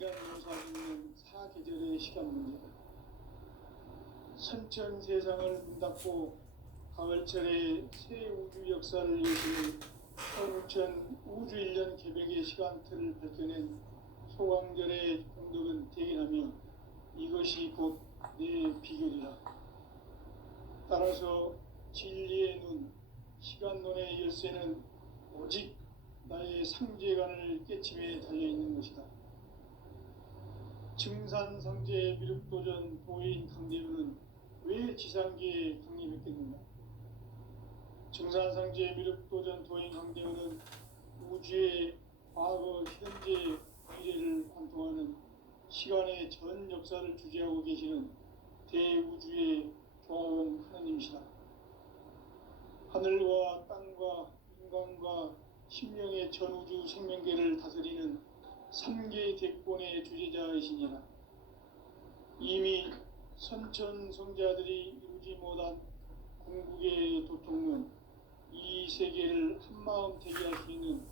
인간 묘사 있는 사계절의 시간 문제. 선천 세상을 문닫고 가을철에 새 우주 역사를 여시는 서울천 우주일년 개벽의 시간틀을 밝혀낸 소강절의 공덕은 대견하며 이것이 곧 내 비결이라. 따라서 진리의 눈, 시간론의 열쇠는 오직 나의 상제관을 깨침에 달려있는 것이다. 증산상제 미륵도전 도인 강대문은 왜 지상계에 강림했겠는가? 증산상제 미륵도전 도인 강대문은 우주의 과거, 현재, 미래를 관통하는 시간의 전 역사를 주재하고 계시는 대우주의 조화원 하나님이시다. 하늘과 땅과 인간과 심령의 전우주 생명계를 다스리는 3개 대권의 주제자이시니라. 이미 선천성자들이 이루지 못한 궁극의 도통론, 이 세계를 한마음 대기할 수 있는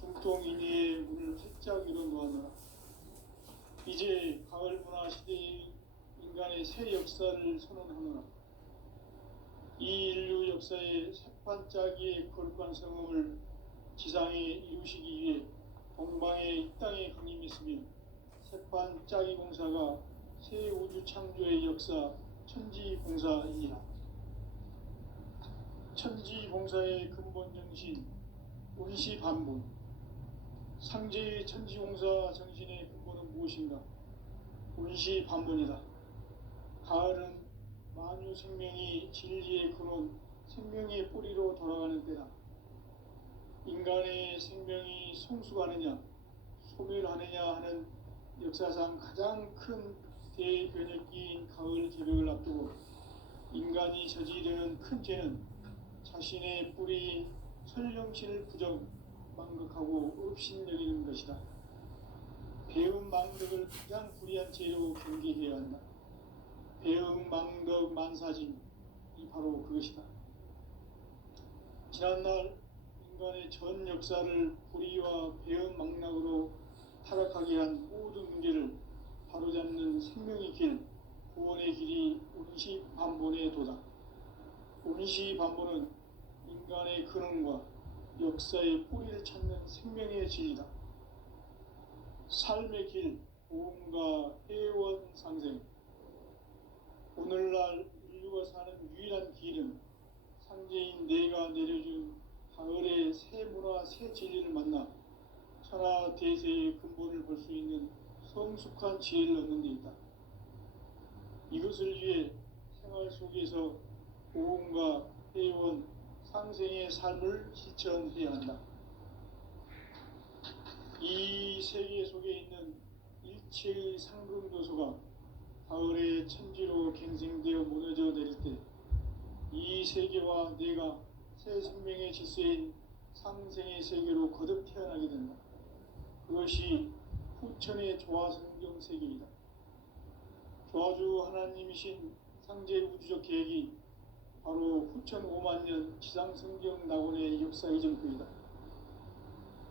중통인의의 문을 활짝 열어놓았노라. 이제 가을 문화 시대의 인간의 새 역사를 선언하노라. 이 인류 역사의 새반짝이의 거룩한 성음을 지상에 이루시기 위해 동방의 이 땅에 강림했으며 새반짝이 공사가 새 우주 창조의 역사 천지봉사이니라. 천지봉사의 근본 정신 운시반본. 상제의 천지봉사 정신의 근본은 무엇인가? 운시반본이다. 가을은 만유 생명이 진리의 근원, 생명의 뿌리로 돌아가는 때다. 인간의 생명이 성숙하느냐, 소멸하느냐 하는 역사상 가장 큰 대변혁기인 가을 개벽을 앞두고 인간이 저지르는 큰 죄는 자신의 뿌리인 설령신을 부정, 망극하고 업신여기는 것이다. 배음 망덕을 가장 불의한 죄로 경계해야 한다. 배음 망덕 만사진, 이 바로 그것이다. 지난날 인간의 전 역사를 불의와 배음 망락으로 타락하게 한 모든 문제를 바로잡는 생명의 길, 구원의 길이 운시반본의 도다. 운시반본은 인간의 근원과 역사의 뿌리를 찾는 생명의 진리다. 삶의 길, 보험과 해원 상생. 오늘날 인류가 사는 유일한 길은 상제인 내가 내려준 가을의 새 문화, 새 진리를 만나 천하 대세의 근본을 볼 수 있는 성숙한 지혜를 얻는 데 있다. 이것을 위해 생활 속에서 보험과 해원, 상생의 삶을 실천해야 한다. 이 세계 속에 있는 일체의 상금도소가 가을의 천지로 갱생되어 무너져 내릴 때 이 세계와 내가 새 생명의 질서인 상생의 세계로 거듭 태어나게 된다. 그것이 후천의 조화성경 세계이다. 조화주 하나님이신 상제 우주적 계획이 바로 후천 5만년 지상성경 낙원의 역사 이정표이다.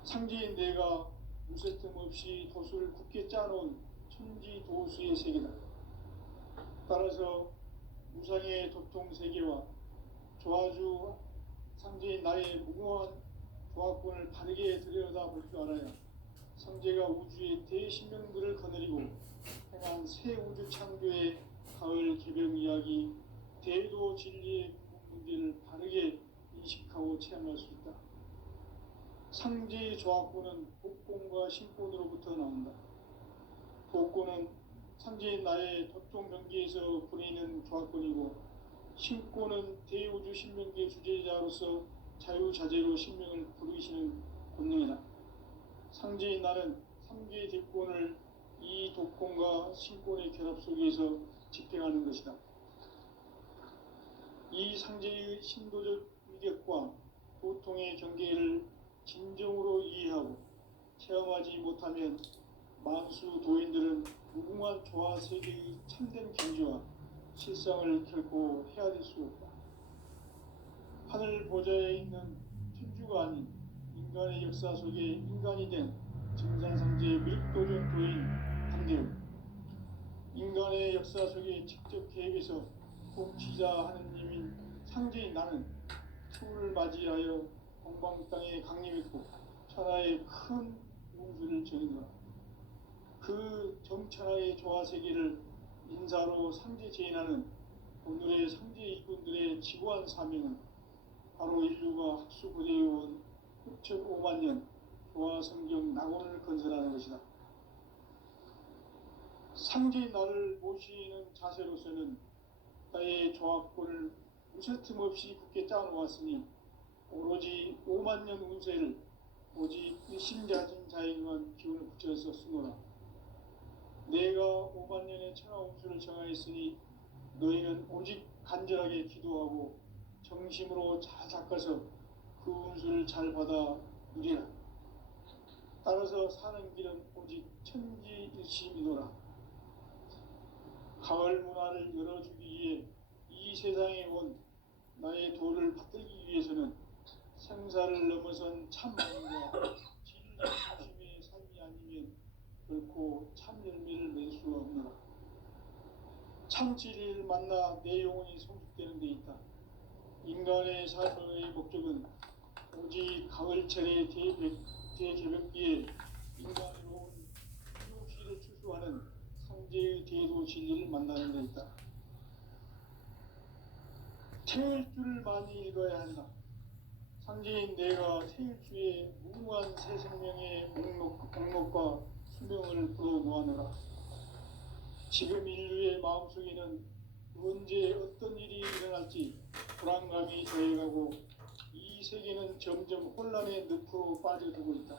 상제인 내가 무쇠 틈 없이 도수를 굳게 짜놓은 천지도수의 세계다. 따라서 무상의 도통세계와 조화주 상제인 나의 무궁한 조화권을 바르게 들여다볼 줄 알아야 상제가 우주의 대신명들을 거느리고 행한 새 우주 창조의 가을 개벽 이야기, 대도 진리의 문제를 바르게 인식하고 체험할 수 있다. 상제의 조화권은 복권과 신권으로부터 나온다. 복권은 상제인 나의 도통 경계에서 부리는 조화권이고, 신권은 대우주 신명계 주제자로서 자유자재로 신명을 부르시는 권능이다. 상제인 나는 3개의 대권을 이 도권과 신권의 결합 속에서 집행하는 것이다. 이 상제의 신도적 위력과 도통의 경계를 진정으로 이해하고 체험하지 못하면 만수 도인들은 무궁한 조화 세계의 참된 경지와 실상을 결코 헤아릴 수 없다. 하늘 보좌에 있는 천주가 아닌 인간의 역사 속에 인간이 된 증산상제 밀도전 도인 강대우. 인간의 역사 속에 직접 계획해서 통치자 하느님인 상제인 나는 추을 맞이하여 동방 땅에 강림했고 천하의 큰 운수를 정했노라. 그 정천하의 조화 세계를 인사로 상제 제인하는 오늘의 상제 일꾼들의 지고한 사명은 바로 인류가 학수고대해온 6,5만 년 조화 성경 낙원을 건설하는 것이다. 상제인 나를 모시는 자세로서는 나의 조합권을 무쇠틈 없이 굳게 짜놓았으니 오로지 5만 년 운세를 오직 일심자진 자에게만 기운을 붙여서 쓰노라. 내가 5만 년의 천하 운수를 정하였으니 너희는 오직 간절하게 기도하고 정심으로 잘 닦아서 그 운수를 잘 받아 누리라. 따라서 사는 길은 오직 천지일심이노라. 가을 문화를 열어주기 위해 이 세상에 온 나의 도를 받들기 위해서는 생사를 넘어선 참 마음과 진리 중심의 삶이 아니면 결코 참 열매를 맺을 수 없노라. 참 진리를 만나 내 영혼이 성숙되는 데 있다. 인간의 삶의 목적은 오직 가을철의 대개벽기에 인간으로 온 유혹시를 추수하는 상제의 대도 진리를 만나는 데 있다. 태일주를 많이 읽어야 한다. 상제인 내가 태일주의 무궁한 새 생명의 목록과 수명을 불어놓아노라. 지금 인류의 마음속에는 언제 어떤 일이 일어날지 불안감이 더해가고 이 세계는 점점 혼란의 늪으로 빠져들고 있다.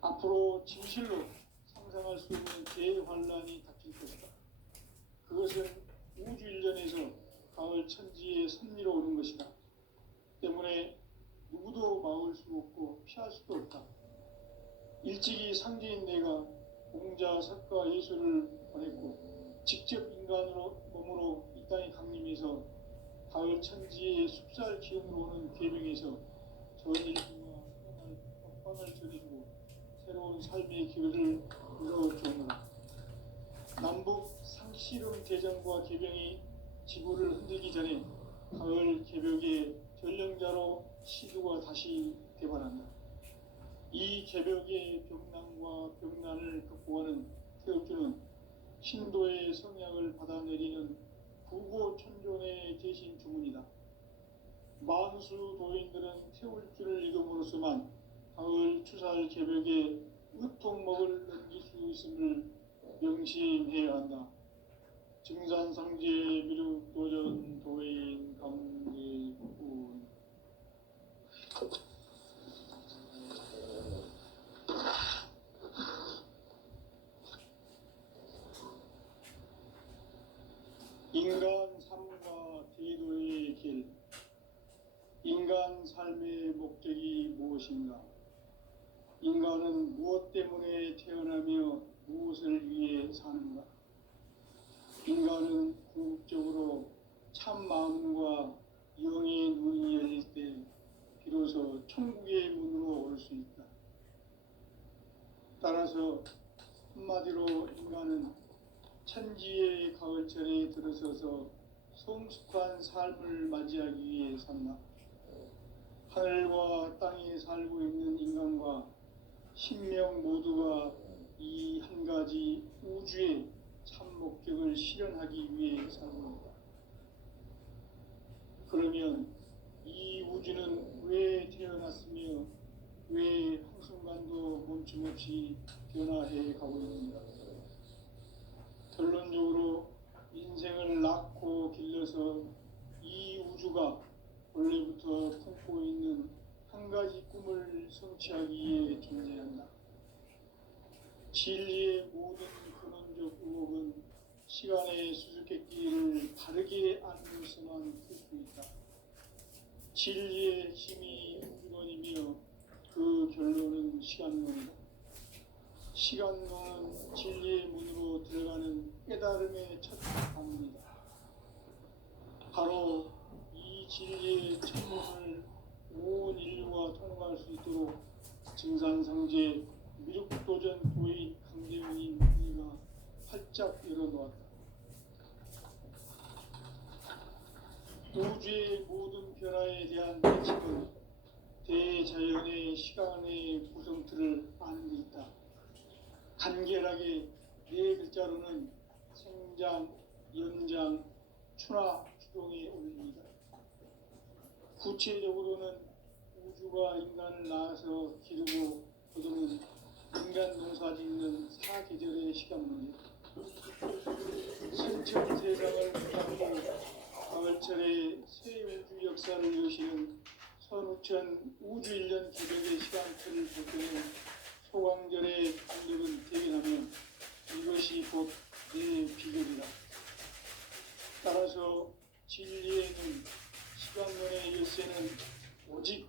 앞으로 진실로 상상할 수 없는 대환란이 닥칠 것이다. 그것은 우주 일련에서 가을 천지에 선미로 오는 것이다. 때문에 누구도 막을 수 없고 피할 수도 없다. 일찍이 상제인 내가 공자, 석가, 예수를 보냈고 직접 인간으로 몸으로 이 땅에 강림해서 가을 천지의 숲살 기운으로 오는 계명에서 전 인류와 협방을 전해주고 새로운 삶의 기회를 열어주노라. 남북 상씨름 대전과 개병이 지구를 흔들기 전에 가을 개벽의 전령자로 시두가 다시 되반한다. 이 개벽의 병난과 병난을 극복하는 태엽주는 신도의 성약을 받아내리는 구고천존의 대신 주문이다. 만수 도인들은 태울주를 읽음으로써만 가을 추살 개벽의 으통목을 넘길 수 있음을 명심해야 한다. 증산상제 미륵도전 도인 감대군. 인간 삶과 대도의 길. 인간 삶의 목적이 무엇인가? 인간은 무엇 때문에 태어나며 무엇을 위해 사는가? 인간은 궁극적으로 참 마음과 영의 눈이 열릴 때 비로소 천국의 문으로 올 수 있다. 따라서 한마디로 인간은 천지의 가을철에 들어서서 성숙한 삶을 맞이하기 위해 산다. 하늘과 땅에 살고 있는 인간과 신명 모두가 이 한 가지 우주의 참 목적을 실현하기 위해 살고있다. 그러면 이 우주는 왜 태어났으며 왜 한순간도 멈춤없이 변화해 가고 있는가? 결론적으로 인생을 낳고 길러서 이 우주가 원래부터 품고 있는 한 가지 꿈을 성취하기 위해 존재한다. 진리의 모든 근원적 의혹은 시간의 수수께끼를 바르게 알면서만 풀 수 있다. 진리의 힘이 우주론이며 그 결론은 시간론이다. 시간론은 진리의 문으로 들어가는 깨달음의 첫 방문이다. 바로 이 진리의 첫문을 온 인류가 통과할 수 있도록 증산상제 미륵도전 도인 강대훈이 열어놓았다. 우주의 모든 변화에 대한 예측은 대자연의 시간의 구성틀을 아는 데 있다. 간결하게 네 글자로는 생장, 연장, 추나 추동에 올립니다. 구체적으로는 우주가 인간을 낳아서 기르고 거두는 인간 농사 짓는 사계절의 시간 문제, 신천 세상을 부담고 가을철에 새 우주 역사를 여시는 선우천 우주 1년 기백의 시간표를 볼 때는 소광절의 공력은 대견하면 이것이 곧 내 비결이다. 따라서 진리에는 시간론의 열쇠는 오직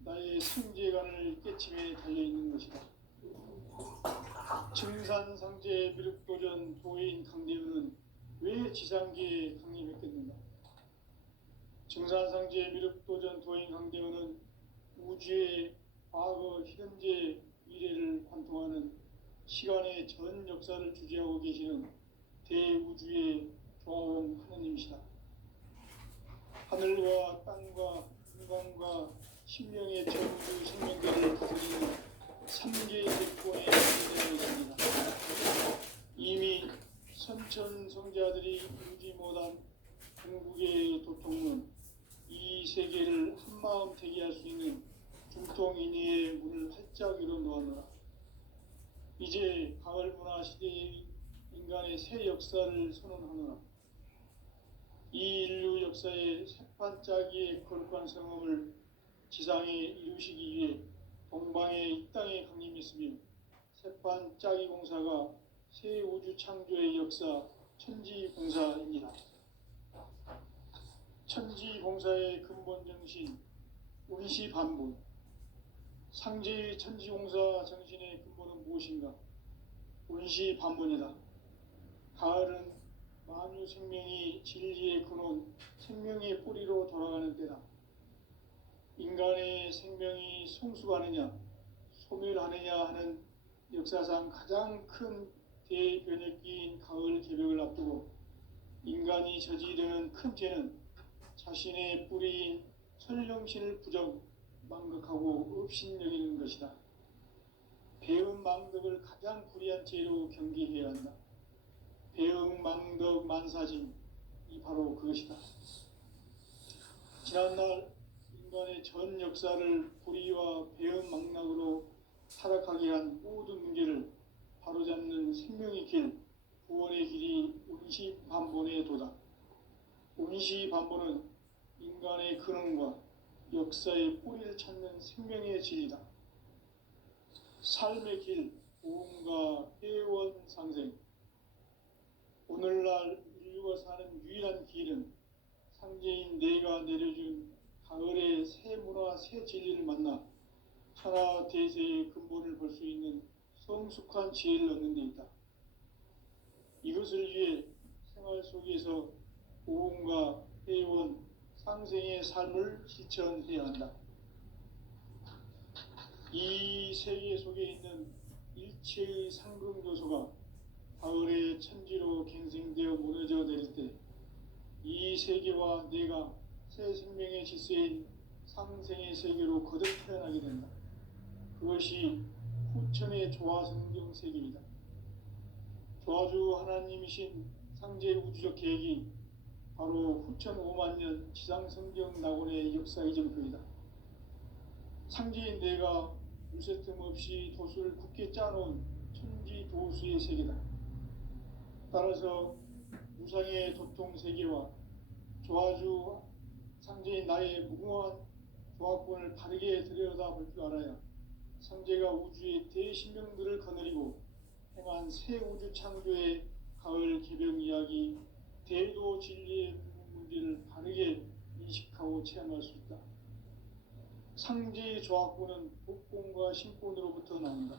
나의 상제관을 깨침에 달려있는 것이다. 증산상제 미륵도전 도인 강대우는 왜 지상계에 강림했겠는가? 증산상제 미륵도전 도인 강대우는 우주의 과거, 현재, 미래를 관통하는 시간의 전 역사를 주재하고 계시는 대우주의 조화원 하느님이시다. 하늘과 땅과 인간과 신명의 전우주 생명계를 다스리는 3개의 대권에 되어 있습니다. 이미 선천성자들이 울지 못한 궁극의 도통문, 이 세계를 한마음 대기할 수 있는 중통인의의 문을 활짝 열어놓았노라. 이제 가을 문화 시대의 인간의 새 역사를 선언하노라. 이 인류 역사의 새판짜기의 거룩한 성험을 지상에 이루시기 위해 동방의 이 땅에 강림했으며 새판짜기 공사가 새 우주 창조의 역사 천지봉사입니다. 천지봉사의 근본 정신 운시반본, 상제의 천지공사 정신의 근본은 무엇인가? 운시반본이다. 가을은 만유 생명이 진리의 근원, 생명의 뿌리로 돌아가는 때다. 인간의 생명이 성숙하느냐, 소멸하느냐 하는 역사상 가장 큰 대변혁기인 가을 개벽을 앞두고 인간이 저지르는 큰 죄는 자신의 뿌리인 설령신을 부정, 망극하고 업신여기는 것이다. 배음 망덕을 가장 불의한 죄로 경계해야 한다. 배음 망덕 만사진, 이 바로 그것이다. 지난날 인간의 전 역사를 불의와 배음 망락으로 타락하게 한 모든 문제를 바로잡는 생명의 길, 구원의 길이 운시반본의 도다. 운시반본은 인간의 근원과 역사의 뿌리를 찾는 생명의 진리다. 삶의 길, 보험과 회원 상생. 오늘날 인류가 사는 유일한 길은 상제인 내가 내려준 가을의 새 문화, 새 진리를 만나 천하 대세의 근본을 볼 수 있는 성숙한 지혜를 얻는 데 있다. 이것을 위해 생활 속에서 보험과 회원, 상생의 삶을 실천해야 한다. 이 세계 속에 있는 일체의 상승요소가 가을의 천지로 갱생되어 무너져 내릴 때 이 세계와 내가 새 생명의 질서인 상생의 세계로 거듭 태어나게 된다. 그것이 후천의 조화성경 세계이다. 조화주 하나님이신 상제 우주적 계획이 바로 후천 5만년 지상성경 낙원의 역사 이정표이다. 상제인 내가 물새 틈 없이 도수를 굳게 짜놓은 천지도수의 세계다. 따라서 무상의 도통 세계와 조화주 상제인 나의 무궁한 조합권을 바르게 들여다볼 줄 알아야 상제가 우주의 대신명들을 거느리고 행한 새 우주 창조의 가을 개벽 이야기, 대도 진리의 문제를 바르게 인식하고 체험할 수 있다. 상제의 조합권은 복권과 신권으로부터 나온다.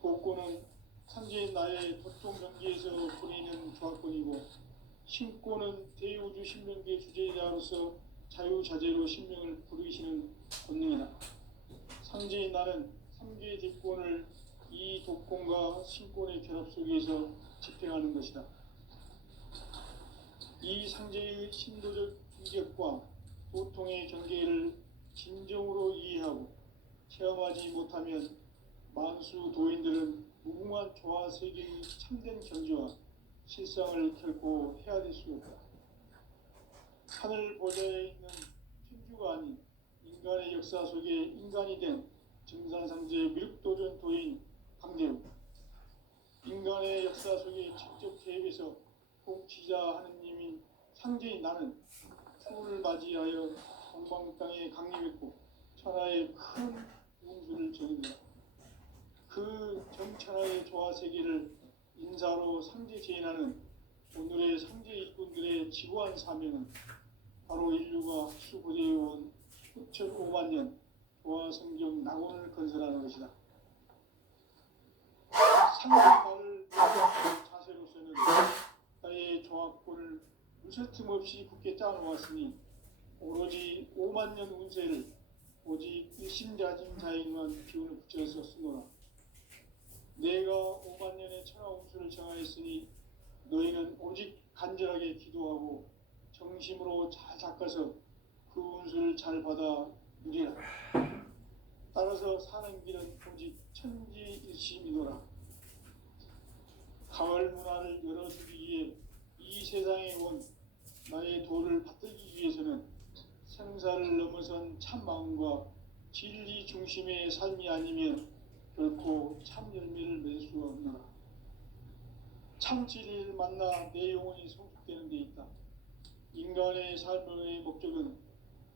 복권은 상제인 나의 도통 경계에서 보내는 조합권이고, 신권은 대우주 신명계 주제자로서 자유자재로 신명을 부르시는 본능이다. 상제인 나는 3개의 뒷권을 이 독권과 신권의 결합 속에서 집행하는 것이다. 이 상제의 신도적 인격과 도통의 경계를 진정으로 이해하고 체험하지 못하면 만수 도인들은 무궁한 조화 세계의 참된 경지와 실상을 결코 헤아릴 수 없다. 하늘 보좌에 있는 천주가 아닌 인간의 역사 속에 인간이 된 증산상제 미륵도전 도인 강대우, 인간의 역사 속에 직접 개입해서 통치자 하느님인 상제인 나는 추운을 맞이하여 동방 땅에 강림했고 천하의 큰 운수를 전했다. 그 정천하의 조화 세계를 인사로 상제 제인하는 오늘의 상제 일꾼들의 지고한 사명은 바로 인류가 수고되어온 6,500만 년 조화 성경 낙원을 건설하는 것이다. 상제 나를 자세로서는 나의 조합권을 무쇠틈 없이 굳게 짜놓았으니 오로지 5만 년 운세를 오직 일심자진 자에게만 기운을 붙여서 쓰노라. 내가 5만 년의 천하 운수를 정하였으니 너희는 오직 간절하게 기도하고 정심으로 잘 닦아서 그 운수를 잘 받아 누리라. 따라서 사는 길은 오직 천지일심이노라. 가을 문화를 열어주기 위해 이 세상에 온 나의 도를 받들기 위해서는 생사를 넘어선 참마음과 진리 중심의 삶이 아니면 결코 참 열매를 맺을 수 없노라. 참 진리를 만나 내 영혼이 성숙되는 데 있다. 인간의 삶의 목적은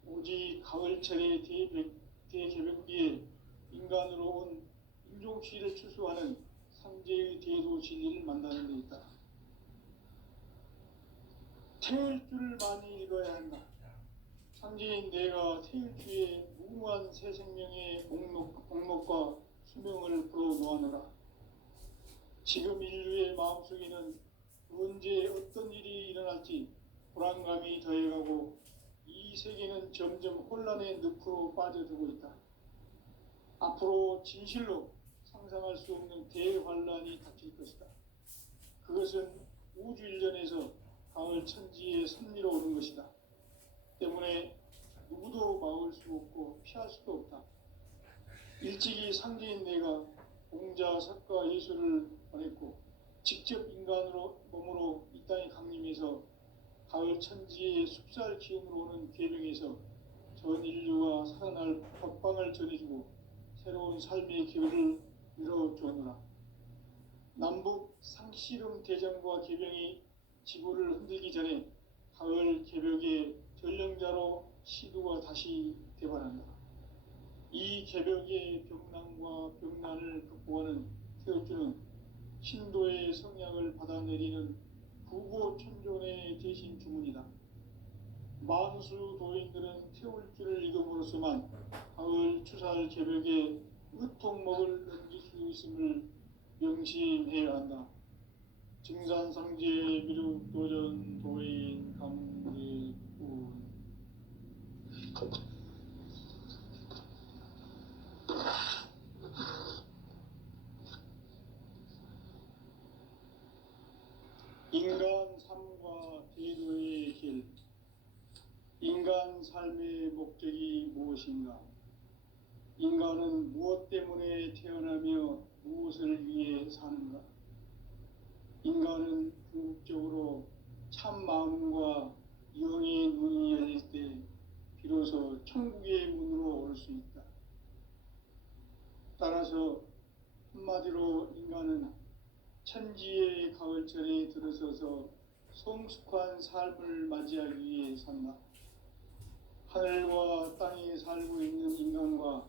오직 가을철의 대개벽기에 인간으로 온 인종시를 추수하는 상제의 대도 진리를 만나는 데 있다. 태일 줄을 많이 읽어야 한다. 상제인 내가 태일주의 무궁한 새 생명의 목록과 수명을 불어놓아노라. 지금 인류의 마음속에는 언제 어떤 일이 일어날지 불안감이 더해가고 이 세계는 점점 혼란의 늪으로 빠져들고 있다. 앞으로 진실로 상상할 수 없는 대환란이 닥칠 것이다. 그것은 우주 일전에서 가을 천지의 섭리로 오는 것이다. 때문에 누구도 막을 수 없고 피할 수도 없다. 일찍이 상제인 내가 공자, 석가, 예수를 보냈고 직접 인간으로 몸으로 이 땅에 강림해서 가을 천지의 숲살 기운으로 오는 계명에서 전 인류가 살아날 법방을 전해주고 새로운 삶의 기회를 열어주었노라. 남북 상씨름 대전과 개병이 지구를 흔들기 전에 가을 개벽의 전령자로 시두가 다시 대발한다. 이 개벽의 병난과 병난을 극복하는 태울주는 신도의 성약을 받아내리는 부고천존의 대신 주문이다. 만수 도인들은 태울주를 읽음으로써만 가을 추살 개벽에 으통목을 넘길 수 있음을 명심해야 한다. 증산상제 미륵도전 도인 강대군. 인간 삶과 대도의 길. 인간 삶의 목적이 무엇인가? 인간은 무엇 때문에 태어나며 무엇을 위해 사는가? 인간은 궁극적으로 참 마음과 영의 눈이 열릴 때 비로소 천국의 문으로 올 수 있다. 따라서 한마디로 인간은 천지의 가을철에 들어서서 성숙한 삶을 맞이하기 위해 산다. 하늘과 땅에 살고 있는 인간과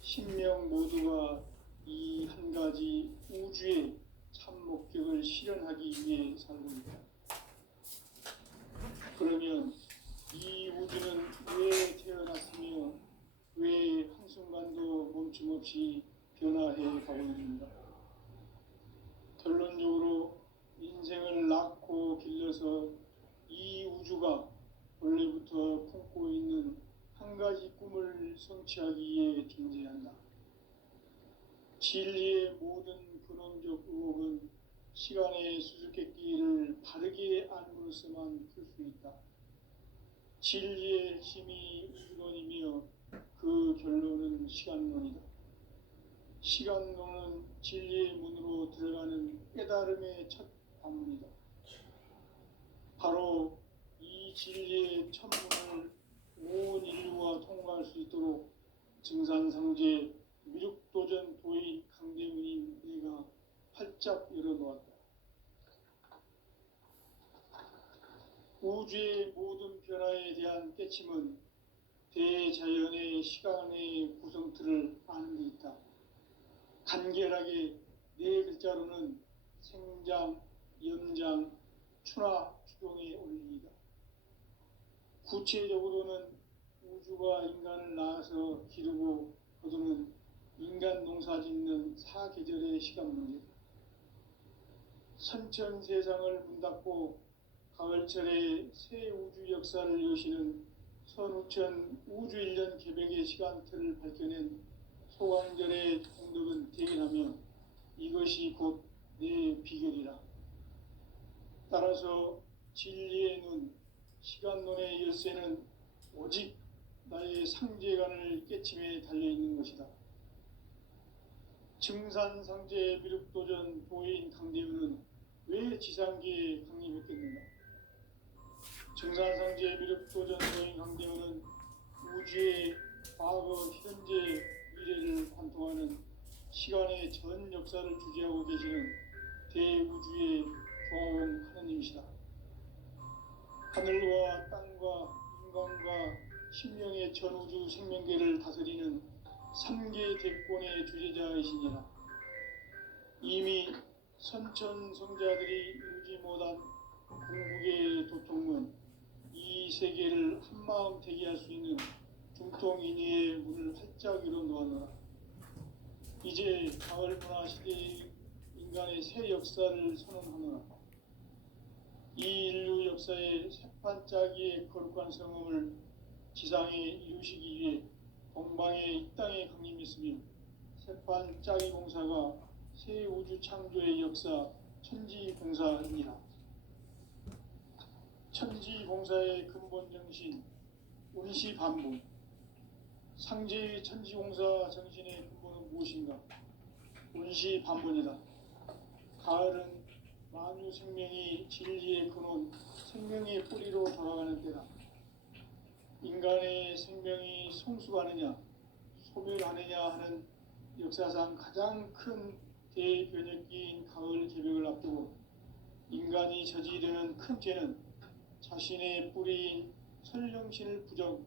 신명 모두가 이 한 가지 우주의 참 목적을 실현하기 위해 살고 있다. 그러면 이 우주는 왜 태어났으며 왜 한순간도 멈춤없이 변화해 가고 있는가? 결론적으로 인생을 낳고 길러서 이 우주가 원래부터 품고 있는 한 가지 꿈을 성취하기 위해 존재한다. 진리의 모든 근원적 의혹은 시간의 수수께끼를 바르게 알므로써만 풀 수 있다. 진리의 핵심이 우주론이며 그 결론은 시간론이다. 시간론은 진리의 문으로 들어가는 깨달음의 첫 관문이다. 바로 이 진리의 첫 문을 온 인류가 통과할 수 있도록 증산상제 미륵도전 도인 강대문인 내가 활짝 열어놓았다. 우주의 모든 변화에 대한 깨침은 대자연의 시간의 구성틀을 아는 데 있다. 간결하게 네 글자로는 생장, 연장, 추나 추동의 원리이다. 구체적으로는 우주가 인간을 낳아서 기르고 거두는 인간 농사 짓는 사계절의 시간 문제다. 선천 세상을 문 닫고 가을철에 새 우주 역사를 여시는 선우천 우주 1년 개백의 시간틀을 밝혀낸 소강절의 공덕은 대견하며 이것이 곧 내 비결이라. 따라서 진리의 눈, 시간론의 열쇠는 오직 나의 상제관을 깨침에 달려있는 것이다. 증산상제 미륵도전 도인 강대우는 왜 지상계에 강림했겠는가? 증산상제 미륵도전 도인 강대우는 우주의 과거, 현재, 미래를 관통하는 시간의 전 역사를 주재하고 계시는 대우주의 조화원 하나님이시다. 하늘과 땅과 인간과 심령의 전우주 생명계를 다스리는 3계 대권의 주재자이시니라. 이미 선천성자들이 이루지 못한 궁극의 도통은 이 세계를 한마음 되게 할 수 있는 중통인의의 문을 활짝 열어놓았노라. 이제 가을 문화 시대의 인간의 새 역사를 선언하노라. 이 인류 역사의 새판짜기의 거룩한 성음을 지상에 이루시기 위해 동방의 이 땅에 강림했으며 새판짜기 공사가 새 우주 창조의 역사 천지공사입니다. 천지공사의 근본 정신 운시반복. 상제의 천지공사 정신의 근본은 무엇인가? 운시반복이다. 가을은 만유 생명이 진리의 근원, 생명의 뿌리로 돌아가는 때다. 인간의 생명이 성숙하느냐, 소멸하느냐 하는 역사상 가장 큰 대변혁기인 가을 개벽을 앞두고 인간이 저지르는 큰 죄는 자신의 뿌리인 설령신을 부정,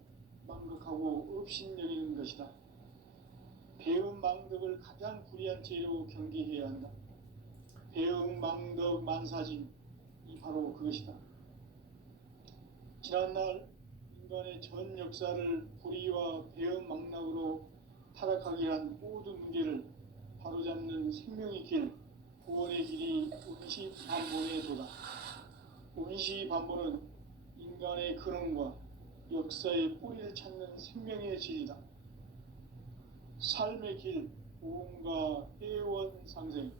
망극하고 업신여기는 것이다. 배음 망덕을 가장 불의한 죄로 경계해야 한다. 배음 망덕 만사진, 이 바로 그것이다. 지난날 인간의 전 역사를 불의와 배음 망락으로 타락하게 한 모든 문제를 바로잡는 생명의 길, 구원의 길이 운시반본의 도다. 운시반본은 인간의 근원과 역사의 뿌리를 찾는 생명의 진리다. 삶의 길, 보험과 회원 상생.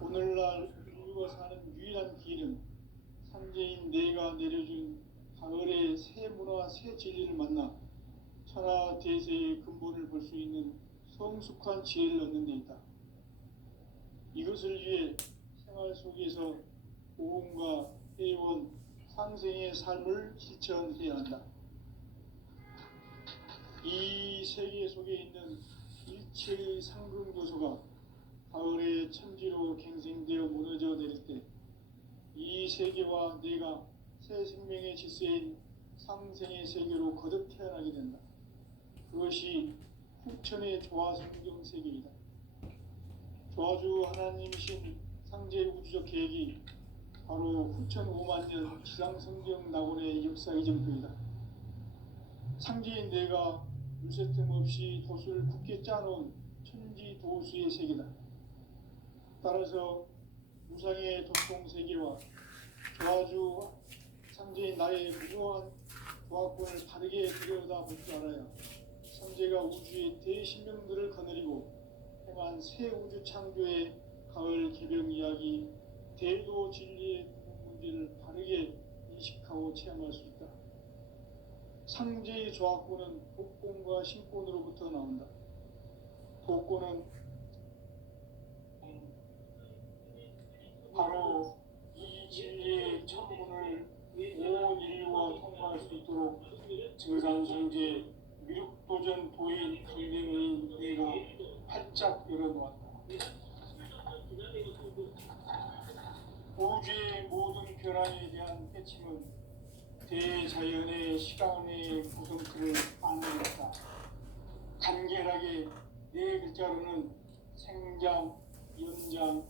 오늘날 인류가 사는 유일한 길은 상제인 내가 내려준 가을의 새 문화, 새 진리를 만나 천하 대세의 근본을 볼 수 있는 성숙한 지혜를 얻는 데 있다. 이것을 위해 생활 속에서 보험과 회원, 상생의 삶을 실천해야 한다. 이 세계 속에 있는 일체의 상승교소가 가을의 천지로 갱생되어 무너져 내릴 때 이 세계와 내가 새 생명의 질서인 상생의 세계로 거듭 태어나게 된다. 그것이 후천의 조화성경 세계이다. 조화주 하나님이신 상제 우주적 계획이 바로 후천 5만년 지상성경 낙원의 역사 이정표이다. 상제인 내가 물새틈 없이 도수를 굳게 짜놓은 천지도수의 세계다. 따라서 무상의 도통 세계와 조화주 상제인 나의 무궁한 조화권을 바르게 들여다볼 줄 알아야 상제가 우주의 대신명들을 거느리고 행한 새 우주 창조의 가을 개병 이야기, 대도 진리의 문제를 바르게 인식하고 체험할 수 있다. 상제의 조합권은 복권과 신권으로부터 나온다. 복권은 바로 이 진리의 천문을 온 인류가 통과할 수 있도록 증산성제 미륵도전 도인 강대문인 내가 활짝 열어놓았다. 우주의 모든 변화에 대한 깨침은 대자연의 시간의 구성틀을 안내했다. 간결하게 네 글자로는 생장, 연장,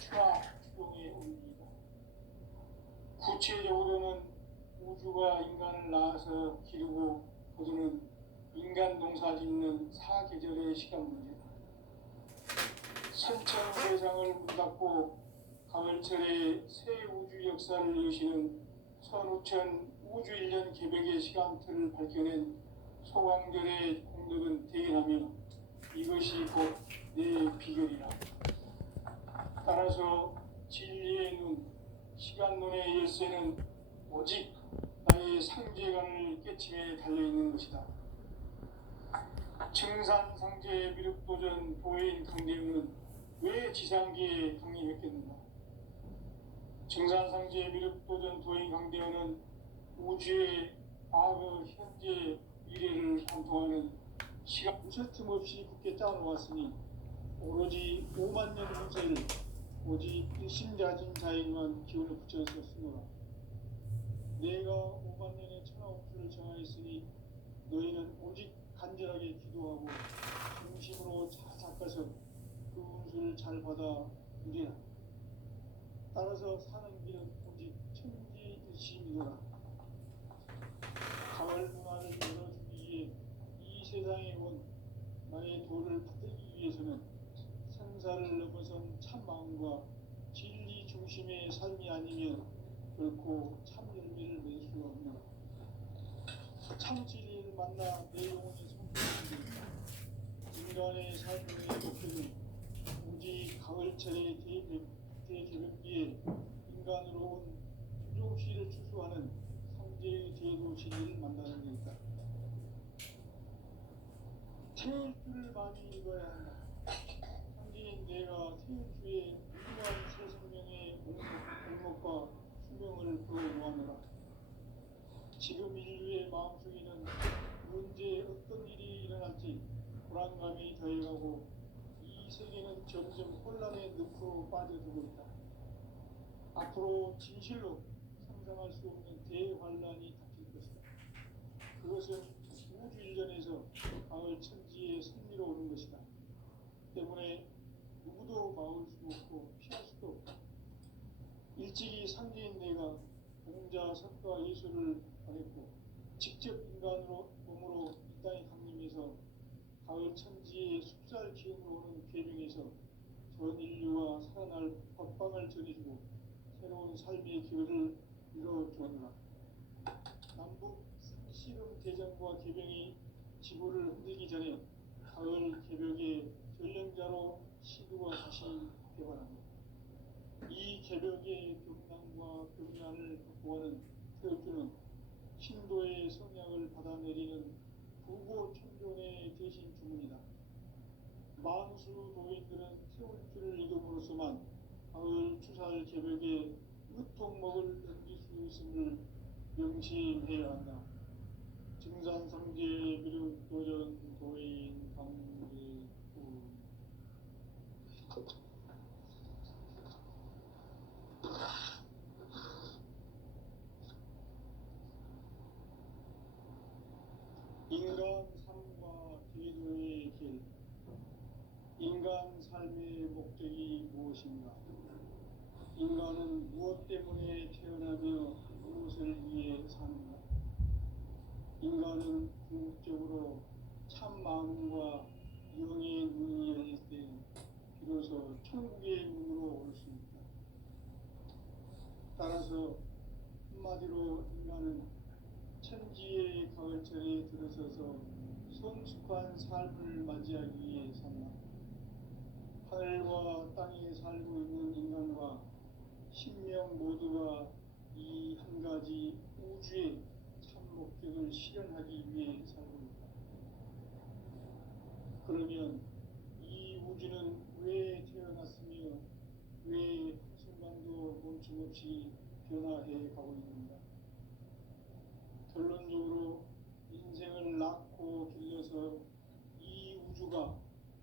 추락, 추동의 의미이다. 구체적으로는 우주가 인간을 낳아서 기르고 거두는 인간 농사 짓는 사계절의 시간 문제다. 선천 세상을 문 닫고 가을철의 새 우주 역사를 여시는 선우천 우주 1년 개벽의 시간틀을 밝혀낸 소광절의 공덕은 대견하며 이것이 곧 내 비결이라. 따라서 진리의 눈, 시간론의 열쇠는 오직 나의 상제관을 깨침에 달려있는 것이다. 증산상제 미륵도전 도인 강대우는 왜 지상계에 강림했겠는가? 증산상제 미륵도전 도인 강대우는 우주의 과거, 현재, 미래를 관통하는 시간 무쇠 틈없이 굳게 짜놓았으니 오로지 5만 년 후세를 오직 일심자진 자에게만 기운을 붙여서 쓰노라. 내가 5만 년의 천하옥수를 정하였으니 너희는 오직 간절하게 기도하고 중심으로 잘 닦아서 그 운수를 잘 받아 누리라. 따라서 사는 길은 오직 천지일심이노라. 가을 문화를 열어주기 위해 이 세상에 온 나의 도를 받들기 위해서는 생사를 넘어선 참마음과 진리 중심의 삶이 아니면 결코 참 열매를 맺을 수가 없노라. 참 진리를 만나 내 영혼이 성숙해진다. 인간의 삶의 목표는 오직 가을철의 대개벽기에 인간으로 온 부종씨를 추수하는 상제의 제도 진리를 만나는 데있다. 태일주를 많이 읽어야 한다. 상제인 내가 태일주의 무궁한 새 생명의 목록과 수명을 불어모아노라. 지금 인류의 마음속에는 언제 어떤 일이 일어날지 불안감이 더해가고 이 세계는 점점 혼란의 늪으로 빠져들고 있다. 앞으로 진실로 상상할 수 없는 대환란이 닥칠 것이다. 그것은 우주 일전에서 가을 천지의 승리로 오는 것이다. 때문에 누구도 막을 수 없고 피할 수도 없다. 일찍이 상제인 내가 공자, 석가, 예수를 보냈고 직접 인간으로 몸으로 이 땅에 강림해서 가을 천지의 숲살 기운으로 오는 계명에서 전 인류와 살아날 법방을 전해주고 새로운 삶의 기회를 이뤄주었노라. 남북 상씨름 대전과 개병이 지구를 흔들기 전에 가을 개벽의 전령자로 시두가 다시 개발합니다. 이 개벽의 경랑과 경란을 극복하는 태엽주는 신도의 성약을 받아내리는 부고 천존의 대신 주문이다. 만수 도인들은 태울주를 읽음으로써만 가을 추살 개벽의 으통먹을 넘길 수 있음을 명심해야 한다. 증산상제 미륵도전 도인 강대구 인간 삶과 제도의 길. 인간 삶의 목적이 무엇인가? 인간은 무엇 때문에 태어나며 무엇을 위해 사는가? 인간은 궁극적으로 참 마음과 영의 눈이 열릴 때 비로소 천국의 문으로 올 수 있다. 따라서 한마디로 인간은 천지의 가을철에 들어서서 성숙한 삶을 맞이하기 위해 산다. 하늘과 땅에 살고 있는 인간과 신명 모두가 이 한 가지 우주의 참 목적을 실현하기 위해 살고 있다. 그러면 이 우주는 왜 태어났으며 왜 한순간도 멈춤없이 변화해 가고 있는가? 결론적으로 인생을 낳고 길러서 이 우주가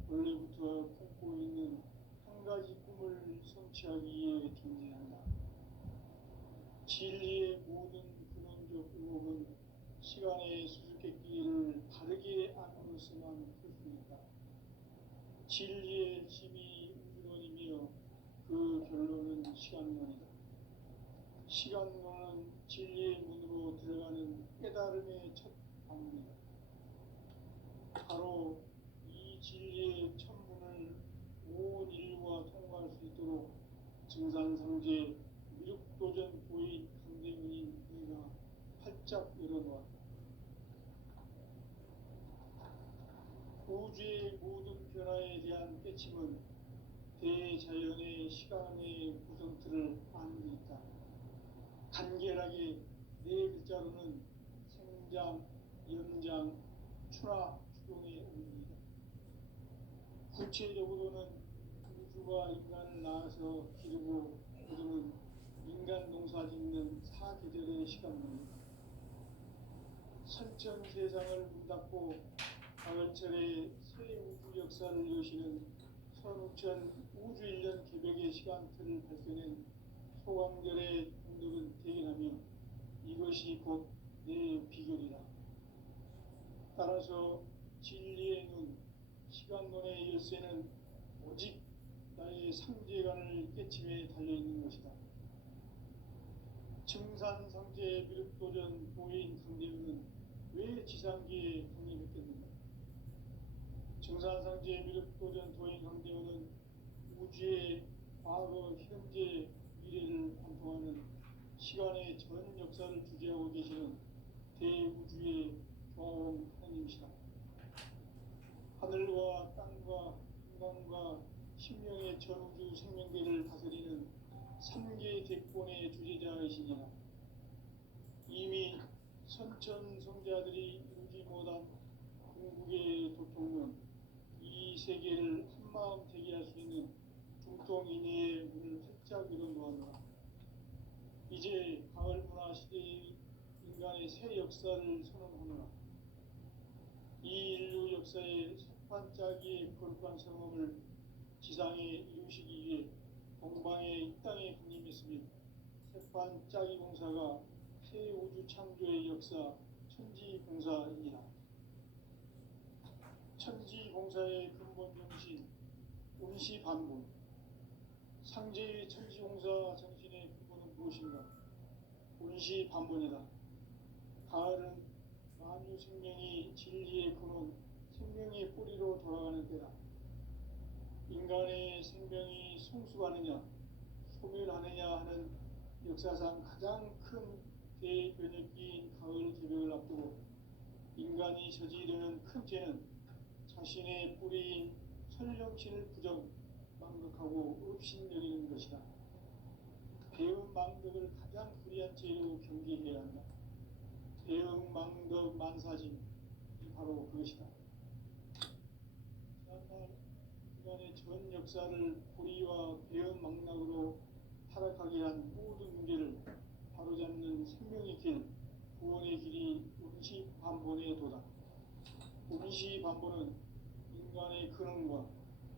원래부터 품고 있는 한 가지 꿈을 성취하기 위해 존재한다. 진리의 모든 근원적 의혹은 시간의 수수께끼를 바르게 안으로서만 풀 수 있다. 진리의 핵심이 우주론이며 그 결론은 시간론이다. 시간론은 진리의 문으로 들어가는 깨달음의 첫 방문이다. 바로 이 진리의 천문을 온 인류가 통과할 수 있도록 증산상제 미륵도전 도인 강대문인 네가 활짝 열어놓았다. 우주의 모든 변화에 대한 깨침은 대자연의 시간의 구성틀을 아는 데 있다. 간결하게 네 글자로는 생장, 연장, 추나 추동의 원리이다. 구체적으로는 우주가 인간을 낳아서 기르고 거두는 인간 농사 짓는 사계절의 시간론이다. 선천 세상을 문 닫고 가을철에 새 우주 역사를 여시는 선우천 우주 1년 개벽의 시간틀을 발견한 소강절의 공덕은 대견하며 이것이 곧 내 비결이다. 따라서 진리의 눈, 시간론의 열쇠는 오직 나의 상제관을 깨침에 달려있는 것이다. 증산상제 미륵도전 도인 강대문은 왜 지상기에 독립했겠는가? 증산상제 미륵도전 도인 강대문은 우주의 과거, 현재, 미래를 관통하는 시간의 전 역사를 주재하고 계시는 대우주의 교황 하나님이시다. 하늘과 땅과 인간과 신명의 전우주 생명계를 다스리는 3개 대권의 주제자이시니라. 이미 선천 성자들이 이루지 못한 궁극의 도통론, 이 세계를 한마음 되게 할 수 있는 중통인의의 문을 활짝 열어놓았노라. 이제 가을 문화 시대의 인간의 새 역사를 선언하노라. 이 인류 역사의 석판짜기의 거룩한 성험을 지상에 이루시기 위해 동방의 이 땅에 군림했으며 석판짜기 공사가 새 우주 창조의 역사 천지공사이니라. 천지공사의 근본 정신 운시반본, 상제의 천지공사 정신의 근본은 무엇인가? 운시반본이다. 가을은 만유 생명이 진리의 근원, 생명의 뿌리로 돌아가는 때다. 인간의 생명이 성숙하느냐, 소멸하느냐 하는 역사상 가장 큰 대변혁기인 가을 개벽을 앞두고 인간이 저지르는 큰 죄는 자신의 뿌리인 천령신을 부정, 망각하고 업신여기는 것이다. 대응 망덕을 가장 불의한 죄로 경계해야 한다. 대응 망덕 만사짐이 바로 그것이다. 지난날 인간의 전 역사를 불의와 배은 망락으로 타락하게 한 모든 문제를 바로잡는 생명의 길, 구원의 길이 운시반본에 도다. 운시반본은 인간의 근원과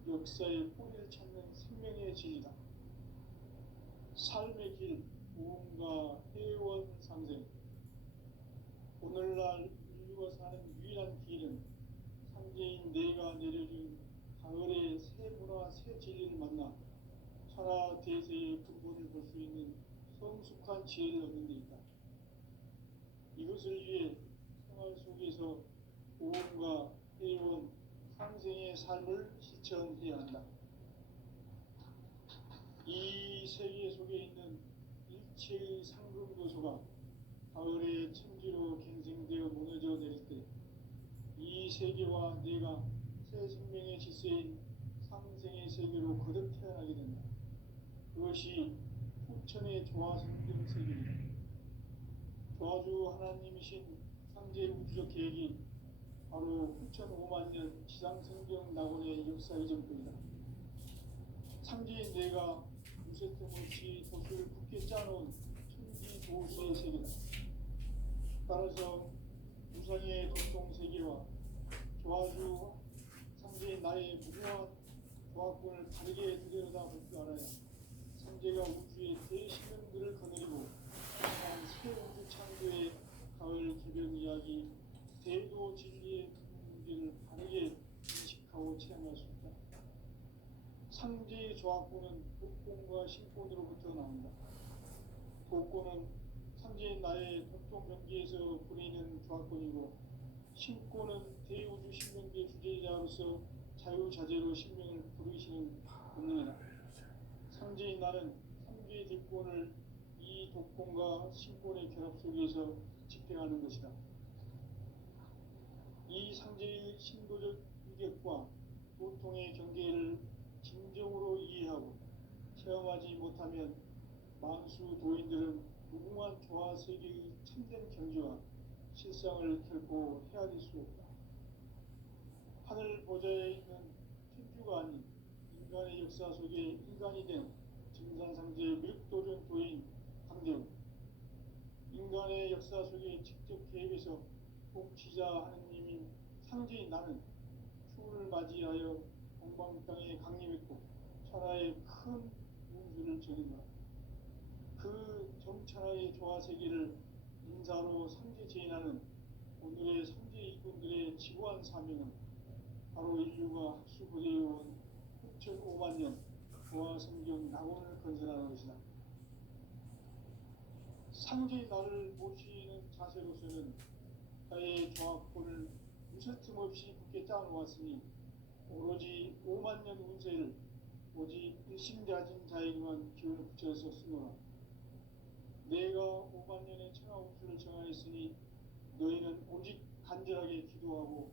역사의 뿌리를 찾는 생명의 진리다. 삶의 길, 무언가 회원 상생. 오늘날 인류가 사는 유일한 길은 상제인 내가 내려준 가을의 새 문화, 새 진리를 만나 천하 대세의 근본을 볼 수 있는 성숙한 지혜를 얻는 데 있다. 이것을 위해 생활 속에서 무언가 회원 상생의 삶을 실천해야 한다. 이 세계 속에 있는 일체의 상금도소가 가을의 천지로 갱생되어 무너져 내릴 때 이 세계와 내가 새 생명의 질서인 상생 인생의 세계로 거듭 태어나게 된다. 그것이 후천의 조화성경 세계이다. 조화주 하나님이신 상제 우주적 계획이 바로 후천 5만 년 지상성경 낙원의 역사 이전뿐이다. 상제인 내가 무쇠 틈 없이 도수를 굳게 짜놓은 천지 도시의 세계다. 따라서 우상의 도통 세계와 조화주 상제인 나의 무궁한 조합권을 다르게 들여다볼 줄 알아야 상제가 우주의 대신령들을 거느리고 새 우주 창조의 가을 개변 이야기 대도 진리의 문제를 다르게 인식하고 체험할 수 있다. 상제의 조합권은 독권과 신권으로부터 나온다. 독권은 상제인 나의 독종 경계에서 부리는 조합권이고, 신권은 대우주 신명계 주제자로서 자유자재로 신명을 부르시는 본능이다. 상제인 나는 상계의 뒷권을 이 독권과 신권의 결합 속에서 집행하는 것이다. 이 상제의 신도적 위격과 도통의 경계를 진정으로 이해하고 체험하지 못하면 만수 도인들은 무궁한 조화 세계의 참된 경지와 실상을 결코 헤아릴 수 없다. 하늘 보좌에 있는 천주가 아닌 인간의 역사 속에 인간이 된 증산상제의 밀도전 도인 강대우, 인간의 역사 속에 직접 개입해서 통치자 하느님인 상제인 나는 추운을 맞이하여 동방 땅에 강림했고 천하의 큰 운수를 전했노라. 그 정천하의 조화 세계를 인사로 상제 제인하는 오늘의 상제 이군들의 지구한 사명은 바로 인류가 학수고대해온 6,5만 년 조화 성경 낙원을 건설하는 것이다. 상제의 나를 모시는 자세로서는 나의 조합권을 무쇠틈 없이 굳게 짜놓았으니 오로지 5만 년 운세를 오직 일심자진 자에게만 기운을 붙여서 쓰노라. 내가 5만 년의 천하 운수를 정하였으니 너희는 오직 간절하게 기도하고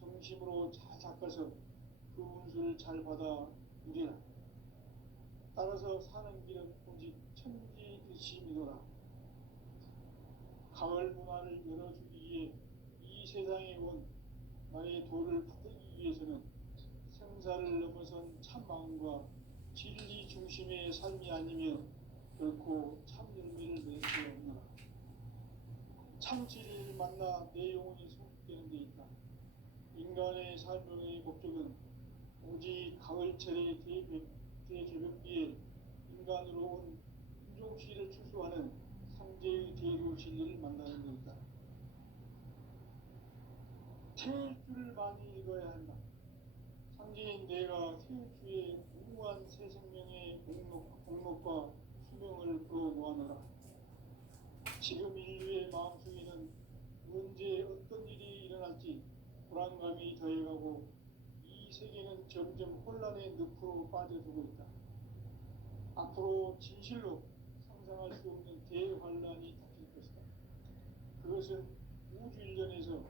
정심으로 잘 닦아서 그 운수를 잘 받아 누리라. 따라서 사는 길은 오직 천지일심이노라. 가을 문화를 열어주기 위해 이 세상에 온 나의 도를 받기 위해서는 생사를 넘어선 참 마음과 진리 중심의 삶이 아니면 결코 참 열매를 낼 수 없노라. 참 진리를 만나 내 영혼이 성숙되는 데 있다. 인간의 삶의 목적은 오직 가을철의 대개벽기에 인간으로 온 인종시를 추수하는 상제의 대로 진리를 만나는 것이다. 태일주를 많이 읽어야 한다. 상제인 내가 태일주의 무궁한 새 생명의 목록과 수명을 풀어놓아노라. 지금 인류의 마음속에는 언제 어떤 일이 일어날지 불안감이 더해가고 이 세계는 점점 혼란의 늪으로 빠져들고 있다. 앞으로 진실로 상상할 수 없는 대환란이 닥칠 것이다. 그것은 우주 일련에서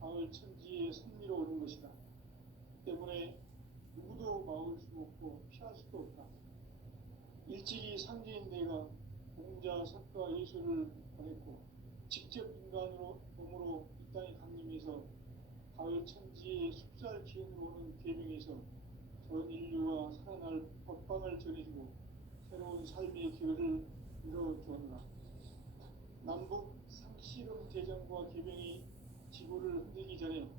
가을 천지의 섭리로 오는 것이다. 때문에 누구도 막을 수 없고 피할 수도 없다. 일찍이 상제인 내가 공자, 석가, 예수를 보냈고 직접 인간으로 몸으로 이 땅에 강림해서 가을 천지의 숲살 기운으로 오는 계명에서 전 인류와 살아날 법방을 전해주고 새로운 삶의 기회를 이뤄주었노라. 남북 상씨름 대전과 계명이 지구를 흔들기 전에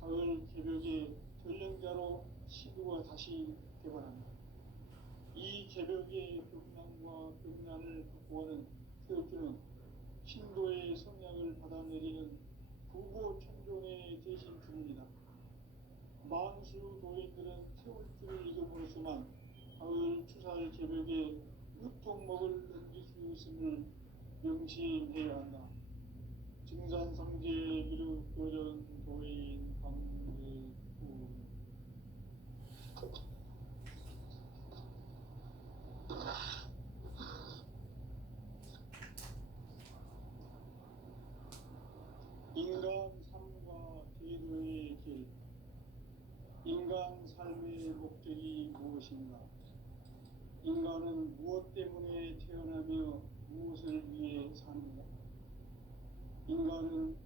가을 개벽의 전령자로 시도가 다시 개발한다. 이 개벽의 벽난과 벽난을 극복하는 태엽주는 신도의 성약을 받아내리는 부고 천존의 대신 주문이다. 만수 도인들은 태울주를 읽음으로써만 가을 추살 개벽에 으통먹을 넘길 수 있음을 명심해야 한다. 증산상제 미륵 도전 도인 강대구 인간 삶과 대도의 길. 인간 삶의 목적이 무엇인가? 사는 거야. 인간은